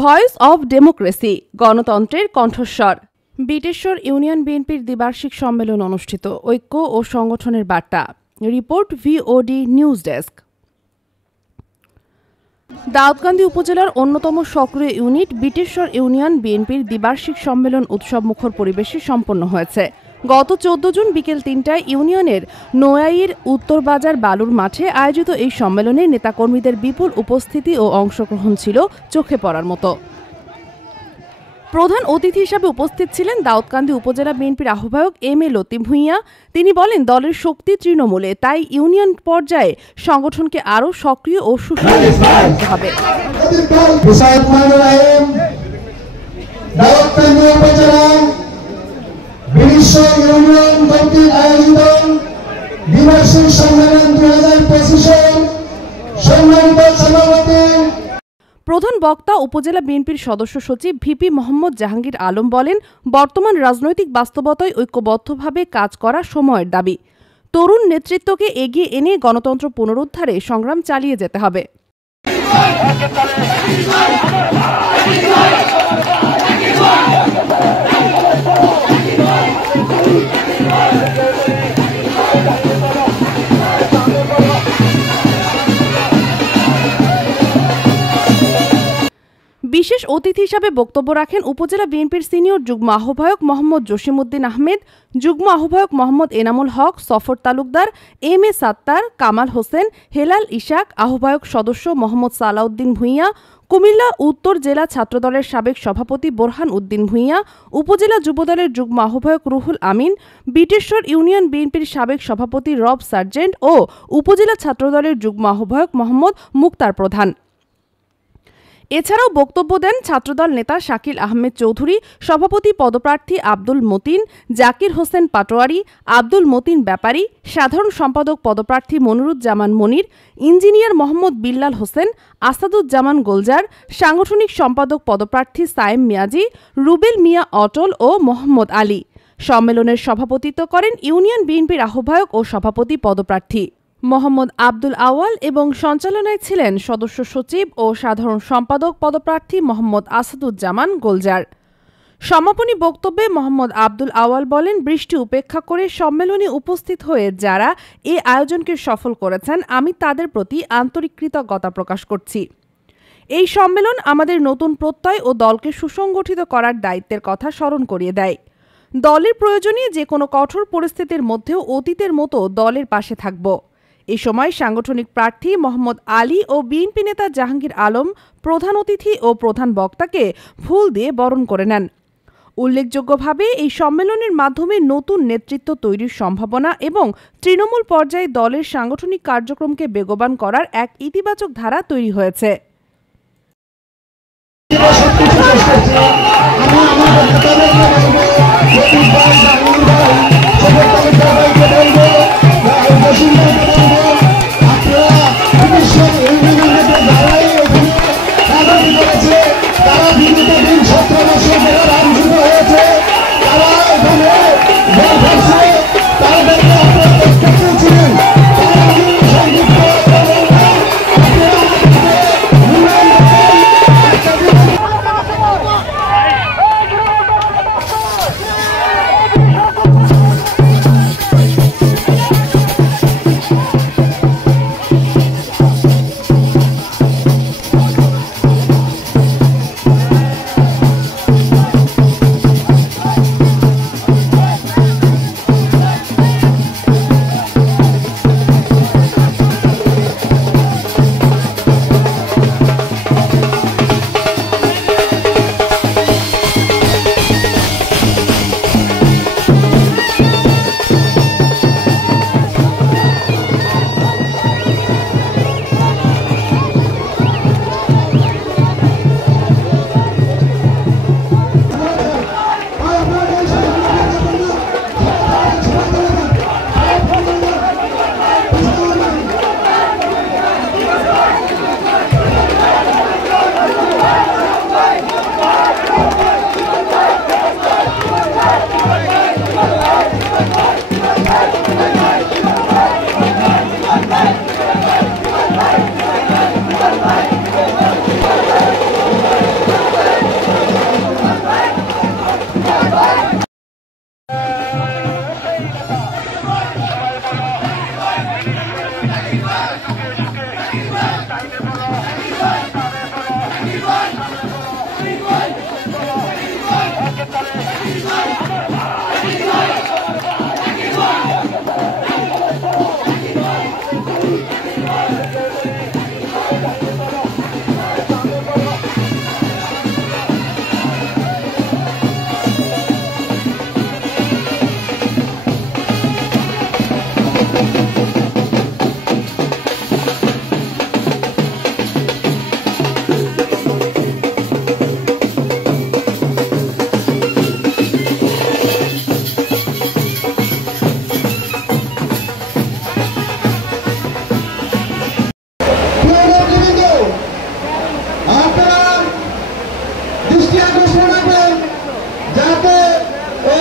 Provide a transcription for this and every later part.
Voice of democracy, গণতন্ত্রের কণ্ঠস্বর। বিটেশ্বর union বিএনপির দ্বিবার্ষিক সম্মেলন অনুষ্ঠিত। ঐক্য ও সংগঠনের বার্তা। Report VOD news desk. Daudkandi উপজেলার অন্যতম সক্রিয় ইউনিট বিটেশ্বর ইউনিয়ন বিএনপির দ্বিবার্ষিক সম্মেলন উৎসবমুখর পরিবেশে সম্পন্ন হয়েছে। গত 14 জুন বিকেল 3টায় ইউনিয়নের নোয়াইর উত্তরবাজার বালুর মাঠে আয়োজিত এই সম্মেলনে নেতাকর্মীদের বিপুল উপস্থিতি ও অংশগ্রহণ ছিল চোখে পড়ার মতো। প্রধান অতিথি হিসাবে উপস্থিত ছিলেন দাউদকান্দি উপজেলা বিএনপির আহ্বায়ক এম এ লতিফ ভূঁইয়া। তিনি বলেন, দলের শক্তি তৃণমূলে, তাই ইউনিয়ন পর্যায়ে সংগঠনকে আরও সক্রিয় ও সুসংগঠিত করতে হবে। প্রধান বক্তা উপজেলা বিএনপির সদস্য সচিব ভিপি মোহাম্মদ জাহাঙ্গীর আলম বলেন, বর্তমান রাজনৈতিক বাস্তবতায় ঐক্যবদ্ধভাবে কাজ করা সময়ের দাবি। তরুণ নেতৃত্বকে এগিয়ে এনে গণতন্ত্র পুনরুদ্ধারে সংগ্রাম চালিয়ে যেতে হবে। বিশেষ অতিথি হিসাবে বক্তব্য রাখেন উপজেলা বিএনপির সিনিয়র যুগ্ম আহ্বায়ক মোহাম্মদ জসিমউদ্দিন আহমেদ, যুগ্ম আহ্বায়ক মোহাম্মদ এনামুল হক, সফর তালুকদার, এম এ সাত্তার, কামাল হোসেন, হেলাল ইশাক, আহ্বায়ক সদস্য মোহাম্মদ সালাউদ্দিন ভূঁইয়া, কুমিল্লা উত্তর জেলা ছাত্রদলের সাবেক সভাপতি বোরহান উদ্দিন ভূঁইয়া, উপজেলা যুবদলের যুগ্ম আহ্বায়ক রুহুল আমিন, বিটেশ্বর ইউনিয়ন বিএনপির সাবেক সভাপতি রব সার্জেন্ট ও উপজেলা ছাত্রদলের যুগ্ম আহ্বায়ক মোহাম্মদ মুক্তার প্রধান। এছাড়াও বক্তব্য দেন ছাত্রদল নেতা শাকিল আহমেদ চৌধুরী, সভাপতি পদপ্রার্থী আব্দুল মতিন, জাকির হোসেন পাটোয়ারি, আব্দুল মতিন ব্যাপারী, সাধারণ সম্পাদক পদপ্রার্থী মনিরুজ্জামান মনির, ইঞ্জিনিয়ার মোহাম্মদ বিল্লাল হোসেন, আসাদুজ্জামান গোলজার, সাংগঠনিক সম্পাদক পদপ্রার্থী সায়েম মিয়াজি, রুবেল মিয়া অটল ও মোহাম্মদ আলী। সম্মেলনের সভাপতিত্ব করেন ইউনিয়ন বিএনপির আহ্বায়ক ও সভাপতি পদপ্রার্থী মোহাম্মদ আব্দুল আওয়াল এবং সঞ্চালনায় ছিলেন সদস্য সচিব ও সাধারণ সম্পাদক পদপ্রার্থী মোহাম্মদ আসাদুজ্জামান গোলজার। সমাপনী বক্তব্যে মোহাম্মদ আব্দুল আওয়াল বলেন, বৃষ্টি উপেক্ষা করে সম্মেলনে উপস্থিত হয়ে যারা এ আয়োজনকে সফল করেছেন, আমি তাদের প্রতি আন্তরিক কৃতজ্ঞতা প্রকাশ করছি। এই সম্মেলন আমাদের নতুন প্রত্যয় ও দলকে সুসংগঠিত করার দায়িত্বের কথা স্মরণ করিয়ে দেয়। দলের প্রয়োজনে যে কোনো কঠোর পরিস্থিতির মধ্যেও অতীতের মতো দলের পাশে থাকব। এ সময় সাংগঠনিক প্রার্থী মোহাম্মদ আলী ও বিএনপি নেতা জাহাঙ্গীর আলম প্রধান অতিথি ও প্রধান বক্তাকে ফুল দিয়ে বরণ করে নেন। উল্লেখযোগ্যভাবে এই সম্মেলনের মাধ্যমে নতুন নেতৃত্ব তৈরির সম্ভাবনা এবং তৃণমূল পর্যায়ে দলের সাংগঠনিক কার্যক্রমকে বেগবান করার এক ইতিবাচক ধারা তৈরি হয়েছে।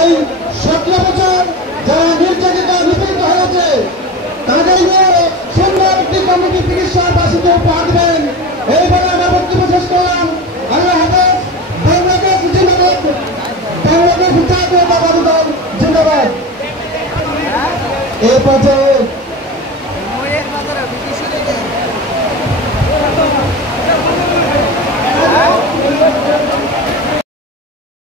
এই 17 বছর যারা নির্যাতিত নিপীড়িত হয়েছে তাদের নিয়ে সুন্দর একটি কমিটি চিকিৎসাবাসীকে উপহার দেবেন। এই বলে আমার বক্তব্য শেষ করলাম। আল্লাহ হাফেজ। বাংলাদেশ জিন্দাবাদ। বাংলাদেশ জাতীয়তাবাদী দল জিন্দাবাদ। এই পর্যায়ে